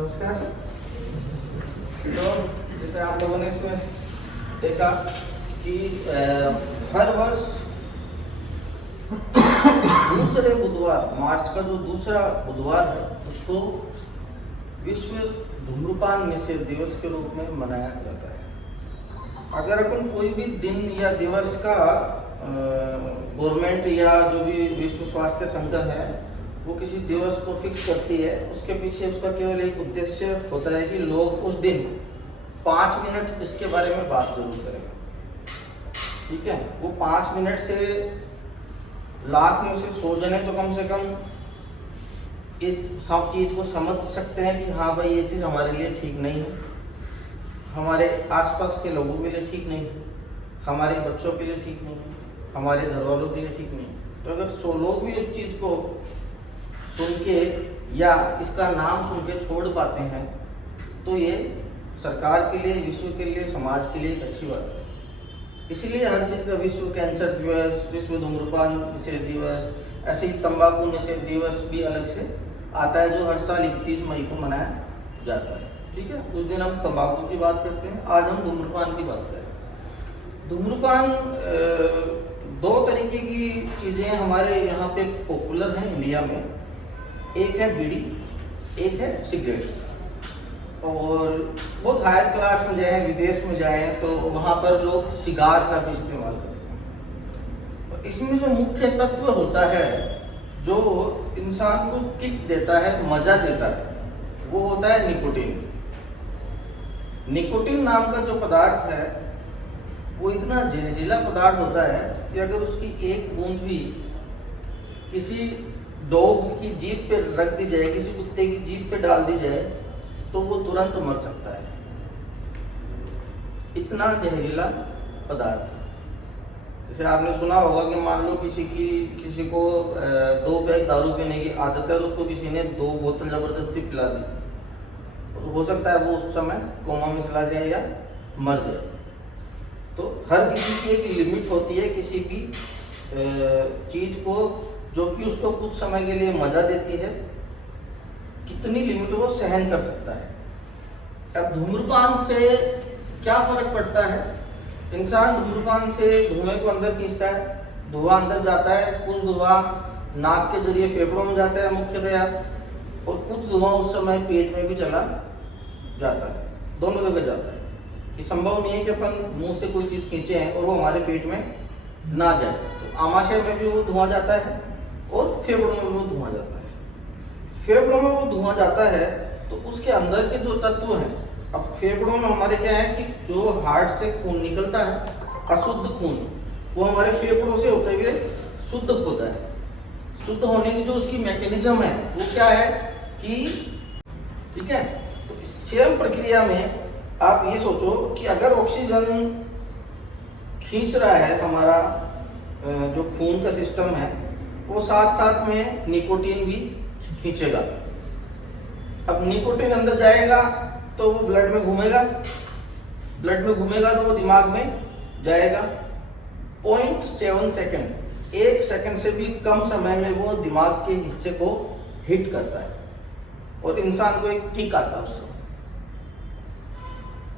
नमस्कार। तो जैसे आप लोगों ने इसमें देखा कि हर वर्ष दूसरे बुधवार, मार्च का जो दूसरा बुधवार है उसको विश्व धूम्रपान निषेध दिवस के रूप में मनाया जाता है। अगर अपन कोई भी दिन या दिवस का गवर्नमेंट या जो भी विश्व स्वास्थ्य संगठन है वो किसी दिवस को फिक्स करती है, उसके पीछे उसका केवल एक उद्देश्य होता है कि लोग उस दिन 5 मिनट इसके बारे में बात जरूर करें। ठीक है, वो 5 मिनट से लाख में से 100 जने तो कम से कम इस सब चीज को समझ सकते हैं कि हाँ भाई ये चीज हमारे लिए ठीक नहीं है, हमारे आसपास के लोगों के लिए ठीक नहीं है, हमारे बच्चों के लिए ठीक नहीं है, हमारे घर वालों के लिए ठीक नहीं है। तो अगर 100 लोग भी उस चीज को सुन के या इसका नाम सुन के छोड़ पाते हैं तो ये सरकार के लिए, विश्व के लिए, समाज के लिए एक अच्छी बात है। इसीलिए हर चीज़ का विश्व कैंसर दिवस, विश्व धूम्रपान निषेध दिवस, ऐसे ही तंबाकू निषेध दिवस भी अलग से आता है जो हर साल 31 मई को मनाया जाता है। ठीक है, उस दिन हम तंबाकू की बात करते हैं, आज हम धूम्रपान की बात करें। धूम्रपान 2 तरीके की चीज़ें हमारे यहाँ पे पॉपुलर हैं इंडिया में, एक है बीड़ी, एक है सिगरेट। और बहुत हायर क्लास में जाएं, विदेश में जाएं तो वहाँ पर लोग सिगार का भी इस्तेमाल करते हैं। इसमें जो मुख्य तत्व होता है जो इंसान को किक देता है, मजा देता है, वो होता है निकोटीन। निकोटीन नाम का जो पदार्थ है वो इतना जहरीला पदार्थ होता है कि अगर उसकी एक बूंद भी किसी डॉग की जीभ पे रख दी जाए, किसी कुत्ते की जीभ पे डाल दी जाए तो वो तुरंत मर सकता है। इतना जहरीला पदार्थ है। जैसे आपने सुना होगा कि मान लो किसी को 2 पैक दारू पीने की आदत है और उसको किसी ने 2 बोतल जबरदस्ती पिला दी, तो हो सकता है वो उस समय कोमा में चला जाए या मर जाए। तो हर किसी की एक लिमिट होती है किसी भी चीज को जो कि उसको कुछ समय के लिए मजा देती है, कितनी लिमिट वो सहन कर सकता है। अब धूम्रपान से क्या फर्क पड़ता है? इंसान धूम्रपान से धुएं को अंदर खींचता है, धुआं अंदर जाता है, कुछ धुआं नाक के जरिए फेफड़ों में जाता है मुख्यतया, और कुछ धुआं उस समय पेट में भी चला जाता है, दोनों जगह जाता है। ये संभव नहीं है कि अपन मुंह से कोई चीज खींचे हैं और वो हमारे पेट में ना जाए। तो आमाशय में भी वो धुआं जाता है और फेफड़ों में वो धुआं जाता है। फेफड़ों में वो धुआं जाता है तो उसके अंदर के जो तत्व हैं, अब फेफड़ों में हमारे क्या है कि जो हार्ट से खून निकलता है, अशुद्ध खून, वो हमारे फेफड़ों से होते हुए शुद्ध होता है। शुद्ध होने की जो उसकी मैकेनिज्म है वो क्या है कि, ठीक है, तो सेम प्रक्रिया में आप ये सोचो कि अगर ऑक्सीजन खींच रहा है हमारा जो खून का सिस्टम है, वो साथ साथ में निकोटीन भी खींचेगा। अब निकोटीन अंदर जाएगा तो वो ब्लड में घूमेगा, ब्लड में घूमेगा तो वो दिमाग में जाएगा। 0.7 सेकेंड, 1 सेकेंड से भी कम समय में वो दिमाग के हिस्से को हिट करता है और इंसान को एक किक आता है उससे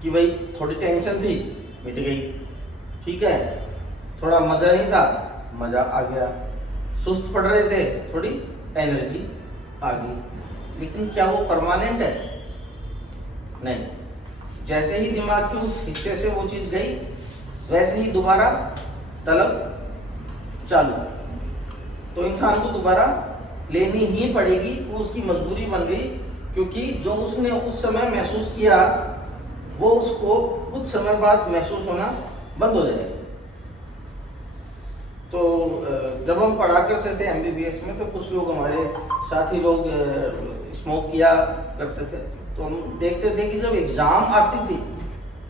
कि भाई थोड़ी टेंशन थी, मिट गई, ठीक है, थोड़ा मजा नहीं था, मजा आ गया, सुस्त पड़ रहे थे, थोड़ी एनर्जी आ गई। लेकिन क्या वो परमानेंट है? नहीं। जैसे ही दिमाग के उस हिस्से से वो चीज गई वैसे ही दोबारा तलब चालू। तो इंसान को दोबारा लेनी ही पड़ेगी, वो उसकी मजबूरी बन गई, क्योंकि जो उसने उस समय महसूस किया वो उसको कुछ समय बाद महसूस होना बंद हो जाएगा। तो जब हम पढ़ा करते थे MBBS में तो कुछ लोग हमारे साथी लोग स्मोक किया करते थे, तो हम देखते थे कि जब एग्जाम आती थी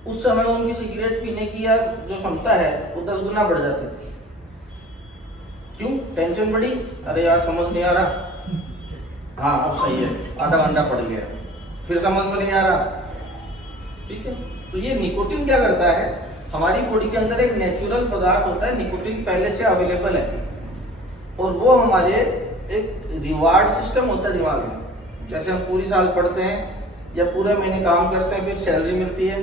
उस समय उनकी सिगरेट पीने की या जो क्षमता है वो 10 गुना बढ़ जाती थी। क्यों? टेंशन बढ़ी, अरे यार समझ नहीं आ रहा, हाँ अब सही है, आधा घंटा पढ़ लिया, फिर समझ में नहीं आ रहा। ठीक है, तो ये निकोटीन क्या करता है, हमारी बॉडी के अंदर एक नेचुरल पदार्थ होता है, निकोटीन पहले से अवेलेबल है और वो हमारे एक रिवार्ड सिस्टम होता है दिमाग में। जैसे हम पूरी साल पढ़ते हैं या पूरे महीने काम करते हैं फिर सैलरी मिलती है,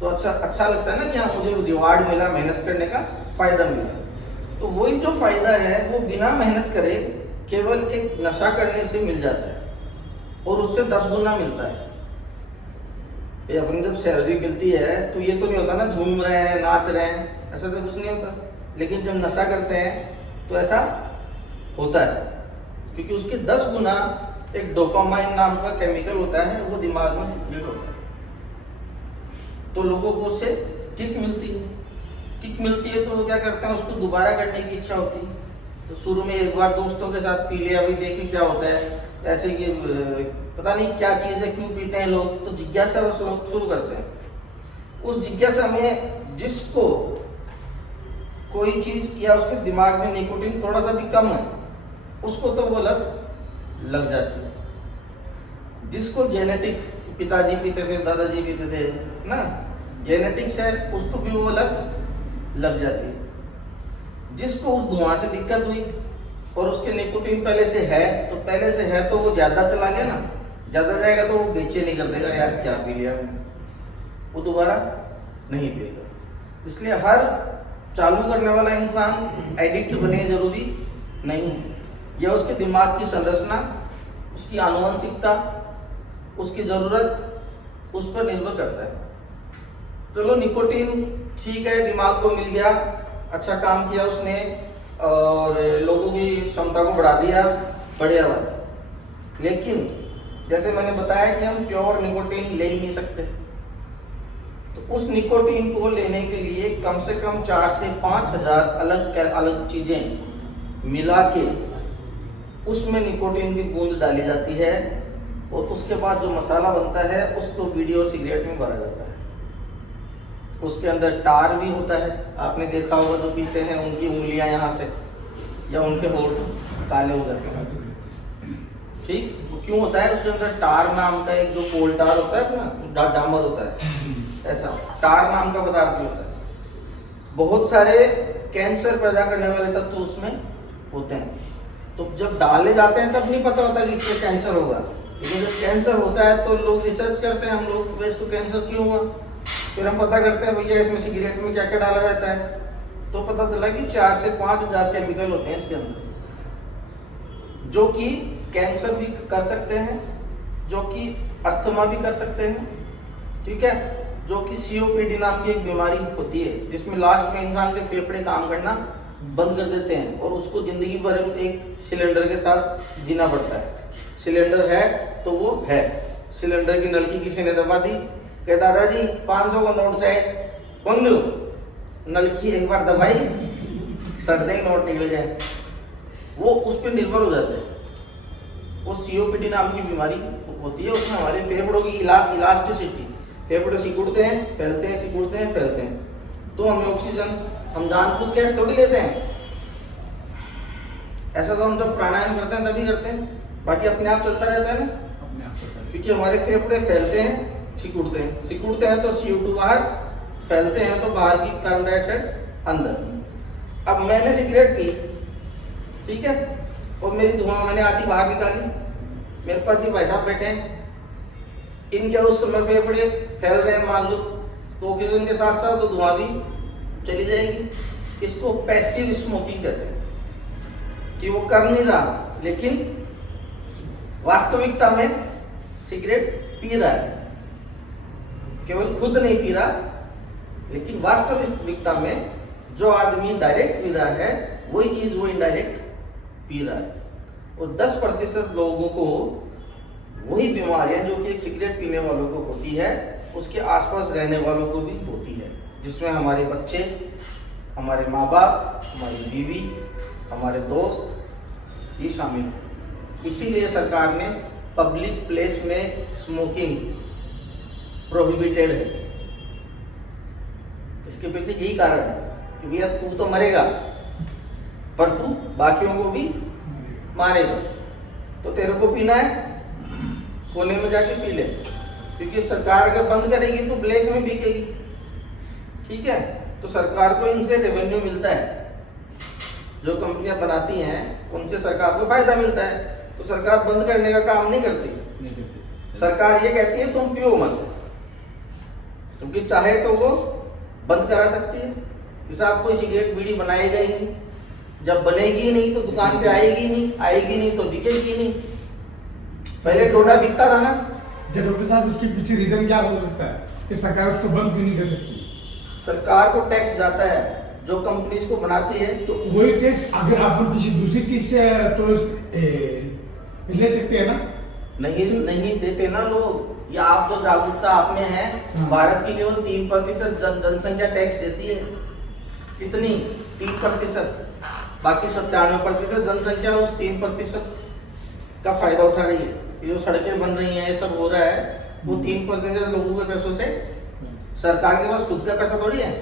तो अच्छा लगता है ना कि हाँ मुझे रिवार्ड मिला, मेहनत करने का फायदा मिला। तो वही जो फायदा है वो बिना मेहनत करे केवल एक नशा करने से मिल जाता है, और उससे 10 गुना मिलता है। ये अपनी जब सैलरी मिलती है तो ये तो नहीं होता ना झूम रहे हैं, नाच रहे हैं, ऐसा तो कुछ नहीं होता। लेकिन जब नशा करते हैं तो ऐसा होता है, क्योंकि उसके 10 गुना एक डोपामाइन नाम का केमिकल होता है, वो दिमाग में सीक्रेट होता है। तो लोगों को उससे किक मिलती है तो वो क्या करते हैं, उसको दोबारा करने की इच्छा होती है। तो शुरू में एक बार दोस्तों के साथ पी लिया, अभी देखें क्या होता है, ऐसे कि पता नहीं क्या चीज़ है, क्यों पीते हैं लोग, तो जिज्ञासा बस लोग शुरू करते हैं। उस जिज्ञासा में जिसको कोई चीज़ या उसके दिमाग में निकोटीन थोड़ा सा भी कम है, उसको तो वो लत लग जाती है। जिसको जेनेटिक, पिताजी पीते थे, दादाजी पीते थे ना, जेनेटिक्स है, उसको भी वो लत लग जाती है। जिसको उस धुआं से दिक्कत हुई और उसके निकोटीन पहले से है तो वो ज्यादा चला गया ना, ज्यादा जाएगा तो वो बेचैनी कर देगा, यार क्या पी लिया मैंने, वो दोबारा नहीं पिएगा। इसलिए हर चालू करने वाला इंसान एडिक्ट बने जरूरी नहीं है। यह उसके दिमाग की संरचना, उसकी आनुवंशिकता, उसकी जरूरत उस पर निर्भर करता है। चलो निकोटीन ठीक है, दिमाग को मिल गया, अच्छा काम किया उसने और लोगों की क्षमता को बढ़ा दिया, बढ़िया बात। लेकिन जैसे मैंने बताया कि हम प्योर निकोटीन ले ही नहीं सकते, तो उस निकोटीन को लेने के लिए कम से कम 4 से 5 हजार अलग चीजें मिला के उसमें निकोटीन की बूंद डाली जाती है, और उसके बाद जो मसाला बनता है उसको बीड़ी और सिगरेट में भरा जाता है। उसके अंदर टार भी होता है, आपने देखा होगा जो पीते हैं उनकी उंगलियां यहाँ से या उनके होठ काले हो जाते हैं, ठीक, वो क्यों होता है? उसके अंदर टार नाम का एक जो कोल टार होता है अपना, डामर होता है, ऐसा टार नाम का पदार्थ भी होता है। बहुत सारे कैंसर पैदा करने वाले तत्व तो उसमें होते हैं। तो जब डाले जाते हैं तब नहीं पता होता कि इससे कैंसर होगा, लेकिन जब कैंसर होता है तो लोग रिसर्च करते हैं, हम लोग भाई इसको कैंसर क्यों हुआ, फिर हम पता करते हैं भैया इसमें सिगरेट में क्या क्या डाला रहता है, तो पता चला कि 4 से 5 हजार केमिकल होते हैं इसके अंदर, जो कि कैंसर भी कर सकते हैं, जो कि अस्थमा भी कर सकते हैं, ठीक है, जो कि COPD नाम की एक बीमारी होती है, जिसमें लास्ट में इंसान के फेफड़े काम करना बंद कर देते हैं और उसको जिंदगी भर एक सिलेंडर के साथ जीना पड़ता है। सिलेंडर है तो वो है, सिलेंडर की नलकी किसी ने दबा दी, कहे दादाजी 500 का नोट से कौन दो, नलकी एक बार दबाई, सट दे नोट निकल जाए, वो उस पर निर्भर हो जाते हैं। वो COPD नाम की बीमारी होती है, उसमें हमारे फेफड़ों की इलास्टिसिटी, फेफड़े सिकुड़ते हैं फैलते हैं, सिकुड़ते हैं फैलते हैं, तो हमें ऑक्सीजन हम जानबूझ के थोड़ी लेते हैं, ऐसा तो हम जब प्राणायाम करते हैं तभी करते हैं, बाकी अपने आप चलता रहता है ना, अपने आप चलता है, क्योंकि हमारे फेफड़े फैलते हैं सिकुड़ते हैं तो CO2 बाहर, फैलते हैं तो बाहर की कार्बन डाइऑक्साइड अंदर। अब मैंने सिगरेट पी, ठीक है, और मेरी धुआं मैंने आधी बाहर निकाली, मेरे पास ये भाई साहब बैठे हैं, इनके उस समय फेफड़े फैल रहे हैं मान लो, तो ऑक्सीजन के साथ साथ तो धुआं भी चली जाएगी। इसको पैसिव स्मोकिंग कहते हैं, कि वो कर नहीं रहा लेकिन वास्तविकता में सिगरेट पी रहा है, केवल खुद नहीं पी रहा, लेकिन वास्तविकता में जो आदमी डायरेक्ट पी रहा है वही चीज वो इनडायरेक्ट पी रहा है। और 10% लोगों को वही बीमारियां जो कि एक सिगरेट पीने वालों को होती है, उसके आसपास रहने वालों को भी होती है, जिसमें हमारे बच्चे, हमारे माँ बाप, हमारी बीवी, हमारे दोस्त ये शामिल हैं। इसीलिए सरकार ने पब्लिक प्लेस में स्मोकिंग प्रोहिबिटेड है। इसके पीछे यही कारण है कि भैया तू तो मरेगा पर तू बाकियों को भी मारेगा, तो तेरे को पीना है कोने में जाके पी ले, क्योंकि सरकार अगर बंद करेगी तो ब्लैक में बिकेगी, ठीक है, तो सरकार को इनसे रेवेन्यू मिलता है, जो कंपनियां बनाती हैं उनसे सरकार को फायदा मिलता है, तो सरकार बंद करने का काम नहीं करती, सरकार ये कहती है तुम पियो मत, क्योंकि चाहे तो वो बंद करा सकती है कि साहब कोई सिगरेट बीड़ी बनाएगा ही नहीं, जब बनेगी ही नहीं तो दुकान पे आएगी नहीं तो बिकेगी नहीं। पहले डोडा बिकता था ना। जब डॉक्टर साहब इसके पीछे रीजन क्या हो सकता है कि सरकार उसको बंद भी नहीं कर सकती? सरकार को टैक्स जाता है जो कंपनीज को बनाती है, तो वही टैक्स अगर आप किसी दूसरी चीज से तो ले सकते हैं ना? नहीं देते ना लोग। या आप जो जागरूकता आप में है, भारत की केवल 3% जनसंख्या टैक्स देती है। कितनी? 3%। बाकी 97% जनसंख्या उस 3% का फायदा उठा रही है। ये जो सड़कें बन रही हैं, ये सब हो रहा है, वो 3% लोगों के पैसों से। सरकार के पास खुद का पैसा थोड़ी है।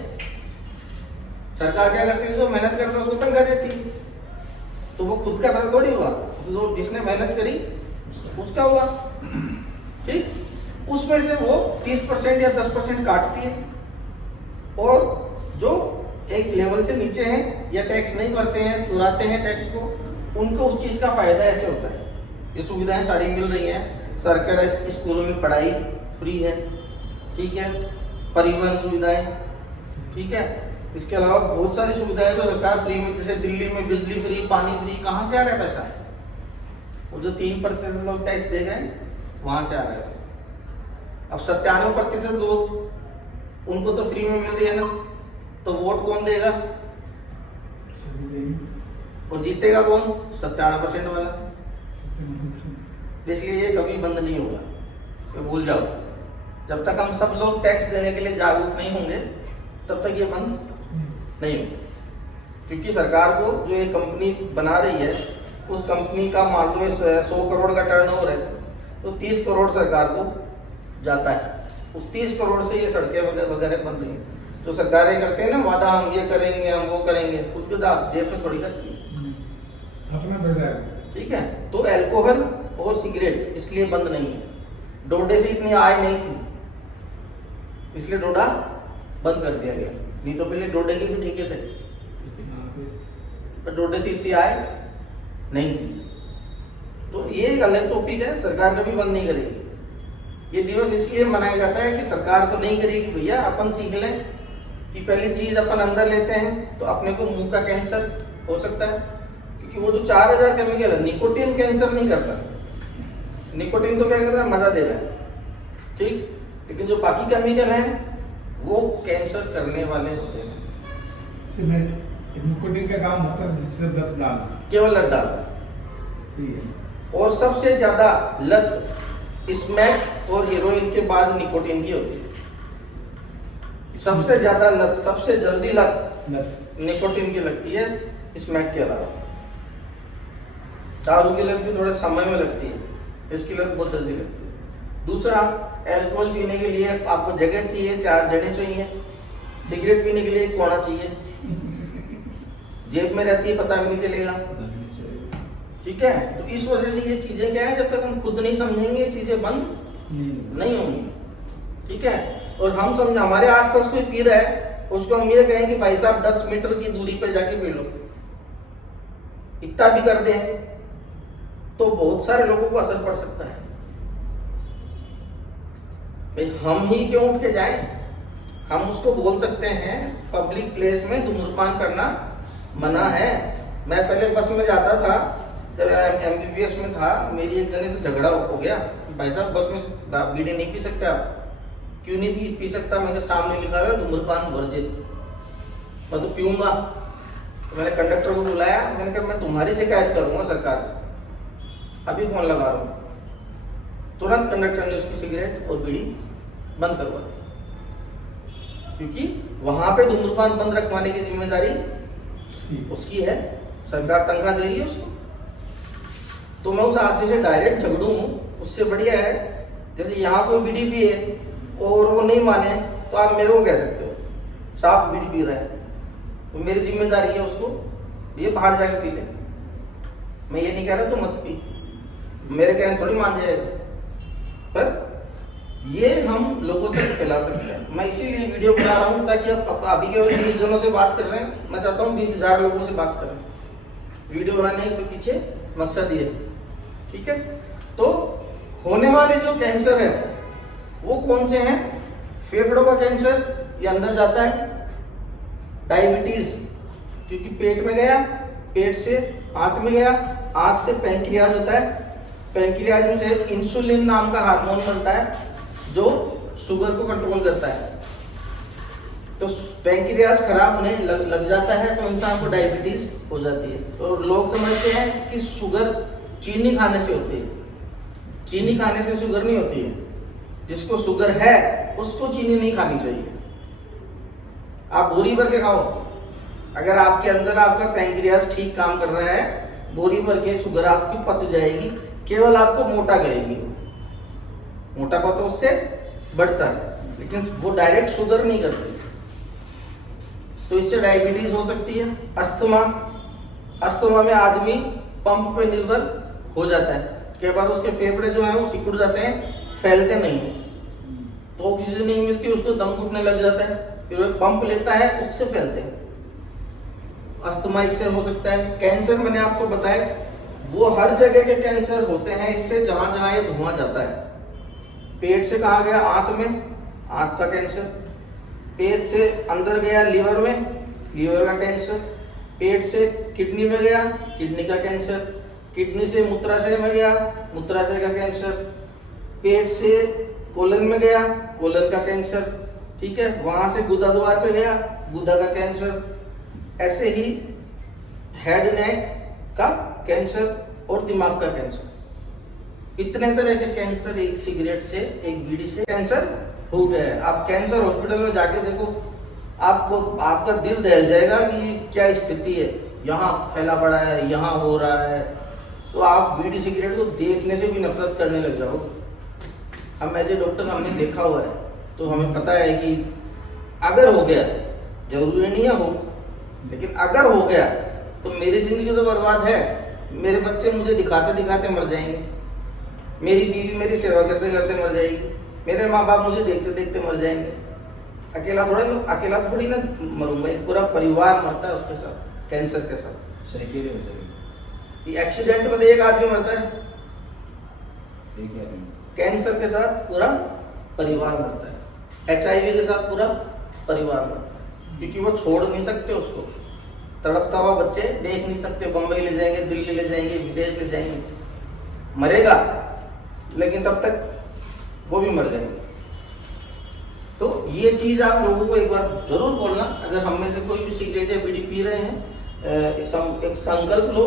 सरकार क्या करती है, जो मेहनत करता है उसको तनख्वाह देती है, तो वो खुद का पैसा थोड़ी हुआ, जो जिसने मेहनत करी उसका हुआ। ठीक, उसमें से वो 30% या 10% काटती है, और जो एक लेवल से नीचे हैं या टैक्स नहीं भरते हैं, चुराते हैं टैक्स को, उनको उस चीज का फायदा ऐसे होता है। ये सुविधाएं सारी मिल रही हैं। सरकारी स्कूलों में पढ़ाई फ्री है, ठीक है, परिवहन सुविधाएं, ठीक है, इसके अलावा बहुत सारी सुविधाएं तो सरकार फ्री में, जैसे दिल्ली में बिजली फ्री, पानी फ्री। कहाँ से आ रहा है पैसा? वो जो 3% लोग टैक्स दे गए वहां से आ रहा है पैसा। अब 97% लोग, उनको तो फ्री में मिल रही है ना, तो वोट कौन देगा और जीतेगा कौन? 97% वाला। इसलिए ये कभी बंद नहीं होगा, ये भूल जाओ। जब तक हम सब लोग टैक्स देने के लिए जागरूक नहीं होंगे तब तक ये बंद नहीं होगा। क्योंकि सरकार को जो ये कंपनी बना रही है, उस कंपनी का मान लो 100 करोड़ का टर्नओवर है, तो 30 करोड़ सरकार को जाता है। उस 30 करोड़ से ये सड़कें वगैरह बन रही है। जो सरकारें करते हैं ना वादा, हम ये करेंगे, हम वो करेंगे, खुद के जेब से थोड़ी करती है, अपना पैसा है। ठीक है। तो अल्कोहल और सिगरेट इसलिए बंद नहीं है। डोडे से इतनी आय नहीं थी, इसलिए डोडा बंद कर दिया गया। नहीं तो पहले डोडे के भी ठेके थे, पर डोडे से इतनी आय नहीं थी। तो ये एक अलग टॉपिक है, सरकार कभी बंद नहीं करेगी। ये दिवस इसलिए मनाया जाता है कि सरकार तो नहीं करेगी भैया, अपन सीख लें कि पहली चीज अपन अंदर लेते हैं तो अपने को मुंह का कैंसर हो सकता है, क्योंकि वो जो 4000 केमिकल है, निकोटीन कैंसर नहीं करता। निकोटीन तो क्या कर रहा है, मजा दे रहा है, ठीक, लेकिन जो बाकी केमिकल हैं वो कैंसर करने वाले होते हैं। निकोटीन का काम होता है जिससे लत डालना, केवल लत डालना। सही है। और सबसे ज्यादा लत स्मैक और हीरोइन के बाद निकोटीन की होती है। सबसे ज्यादा लत, सबसे जल्दी लत निकोटीन की लगती है, स्मैक के अलावा। दारू की लत भी थोड़े समय में लगती है, इसकी लत बहुत जल्दी लगती है। दूसरा, अल्कोहल पीने के लिए आपको जगह चाहिए, 4 जने चाहिए। सिगरेट पीने के लिए एक कोना चाहिए, जेब में रहती है, पता भी नहीं चलेगा, ठीक है। तो इस वजह से ये चीजें क्या है, जब तक हम खुद नहीं समझेंगे ये चीजें बंद नहीं होंगी, ठीक है। और हम समझ, हमारे आसपास कोई पी रहा है, उसको हम ये कहें कि भाई साहब 10 मीटर की दूरी पे जाके पी लो, इतना भी कर दें तो बहुत सारे लोगों को असर पड़ सकता है। भाई हम ही क्यों उठ के जाएं? हम उसको बोल सकते हैं पब्लिक प्लेस में धूम्रपान करना मना है। मैं पहले बस में जाता था, जब MBBS में था, मेरी एक जने से झगड़ा हो गया, भाई साहब बस में बीड़ी नहीं पी सकते आप। क्यों नहीं पी सकता? मैंने सामने लिखा हुआ धूम्रपान वर्जित, मैं तो पीऊंगा। तो मैंने कंडक्टर को बुलाया, मैंने कहा मैं तुम्हारी शिकायत करूंगा सरकार से, अभी फोन लगा रहा हूँ। तुरंत कंडक्टर ने उसकी सिगरेट और बीड़ी बंद करवा दी, क्योंकि वहां पे धूम्रपान बंद रखवाने की जिम्मेदारी उसकी है, सरकार तनख्वाह दे रही है उसको। तो मैं उस आदमी से डायरेक्ट झगड़ूं, उससे बढ़िया है जैसे यहाँ कोई बीड़ी पिए और वो नहीं माने तो आप मेरे को कह सकते हो साफ बीड़ी पी रहा है, तो मेरी जिम्मेदारी है उसको ये बाहर जाके पी ले। मैं ये नहीं कह रहा तो मत पी, मेरे कहने थोड़ी मान जाएगा, पर ये हम लोगों तक फैला सकते हैं। मैं इसीलिए वीडियो बना रहा हूँ ताकि आप अभी के 20 जनों से बात कर रहे हैं, मैं चाहता हूँ 20,000 लोगों से बात करें। वीडियो बनाने के पीछे मकसद ये, ठीक है। तो होने वाले जो कैंसर है वो कौन से हैं? फेफड़ों का कैंसर, ये अंदर जाता है। डायबिटीज, क्योंकि पेट में गया, पेट से आंत में गया, आंत से पैंक्रियाज होता है, पैंक्रियाज में से इंसुलिन नाम का हार्मोन बनता है जो शुगर को कंट्रोल करता है। तो पैंक्रियाज खराब होने लग जाता है तो इंसान को डायबिटीज हो जाती है। तो लोग समझते हैं कि शुगर चीनी खाने से होती है। चीनी खाने से शुगर नहीं होती है। जिसको शुगर है उसको चीनी नहीं खानी चाहिए। आप बोरी भर के खाओ, अगर आपके अंदर आपका पैंक्रियाज ठीक काम कर रहा है, बोरी भर के शुगर आपकी पच जाएगी, केवल आपको मोटा करेगी। मोटापा तो उससे बढ़ता है, लेकिन वो डायरेक्ट शुगर नहीं करती। तो इससे डायबिटीज हो सकती है। अस्थमा, अस्थमा में आदमी पंप पे निर्भर हो जाता है। कई बार उसके फेफड़े जो है वो सिकुड़ जाते हैं, फैलते नहीं है, तो ऑक्सीजन नहीं मिलती, उसको दम घुटने लग जाता है, फिर वो पंप लेता है, उससे फैलते हैं। अस्थमा इससे हो सकता है। कैंसर मैंने आपको बताया वो हर जगह के कैंसर होते हैं इससे, जहां जहां ये धुआं जाता है। पेट से कहा गया आंत में, आंत का कैंसर। पेट से अंदर गया लीवर में, लीवर का कैंसर। पेट से किडनी में गया, किडनी का कैंसर। किडनी से मूत्राशय में गया, मूत्राशय का कैंसर। पेट से कोलन में गया, कोलन का कैंसर। ठीक है, वहां से गुदा द्वार पे गया, गुदा का कैंसर। ऐसे ही हेड नेक का कैंसर और दिमाग का कैंसर। इतने तरह के कैंसर एक सिगरेट से, एक बीड़ी से कैंसर हो गया है। आप कैंसर हॉस्पिटल में जाके देखो, आपको आपका दिल दहल जाएगा कि क्या स्थिति है, यहाँ फैला पड़ा है, यहाँ हो रहा है। तो आप बीड़ी सिगरेट को देखने से भी नफरत करने लग जाओगे। हम एज ए डॉक्टर हमने देखा हुआ है, तो हमें पता है कि अगर हो गया, जरूरी नहीं है हो, लेकिन अगर हो गया तो मेरी जिंदगी तो बर्बाद है। मेरे बच्चे मुझे दिखाते दिखाते मर जाएंगे, मेरी बीवी मेरी सेवा करते करते मर जाएगी, मेरे माँ बाप मुझे देखते देखते मर जाएंगे। अकेला थोड़ी ना मरूंगा, एक पूरा परिवार मरता है उसके साथ, कैंसर के साथ। सही हो जाएगी। ये एक्सीडेंट में तो एक आदमी मरता है, एक ही आदमी। कैंसर के साथ पूरा परिवार मरता है, HIV के साथ पूरा परिवार मरता है, क्योंकि वो छोड़ नहीं सकते उसको। तड़पता हुआ बच्चे देख नहीं सकते, बम्बई ले जाएंगे, दिल्ली ले जाएंगे, विदेश ले जाएंगे, मरेगा, लेकिन तब तक वो भी मर जाएंगे। तो ये चीज आप लोगों को एक बार जरूर बोलना। अगर हम में से कोई भी सिगरेट या बीड़ी पी रहे हैं, एक संकल्प लो,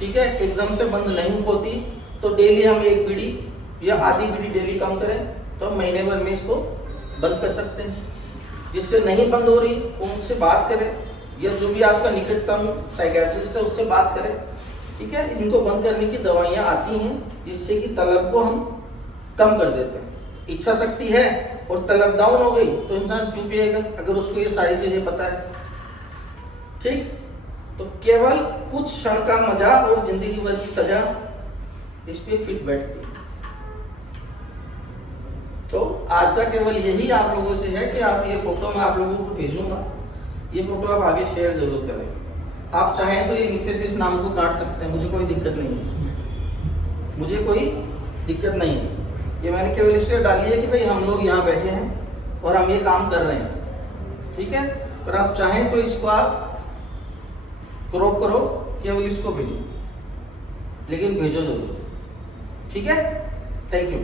ठीक है, एकदम से बंद नहीं होती, तो डेली हम एक बीड़ी या आधी बीड़ी डेली कम करें, तो हम महीने भर में इसको बंद कर सकते हैं। जिससे नहीं बंद हो रही उनसे बात करें, या जो भी आपका निकटतम साइकियाट्रिस्ट है उससे बात करें, ठीक है। इनको बंद करने की दवाइयाँ आती हैं, जिससे कि तलब को हम कम कर देते हैं। इच्छा शक्ति है और तलब डाउन हो गई तो इंसान क्यों पिएगा, अगर उसको ये सारी चीजें पता है, ठीक। तो केवल कुछ क्षण का मजा और जिंदगी भर की सजा इस पे फिट बैठती है। तो आज का केवल यही आप लोगों से है कि आप ये फोटो मैं आप लोगों को भेजूंगा, ये फोटो आप आगे शेयर जरूर करें। आप चाहें तो ये नीचे से इस नाम को काट सकते हैं, मुझे कोई दिक्कत नहीं है, मुझे कोई दिक्कत नहीं है। ये मैंने केवल इसलिए डाली है कि भाई हम लोग यहाँ बैठे हैं और हम ये काम कर रहे हैं, ठीक है। पर आप चाहें तो इसको आप क्रॉप करो, केवल इसको भेजो, लेकिन भेजो जरूर, ठीक है। Thank you.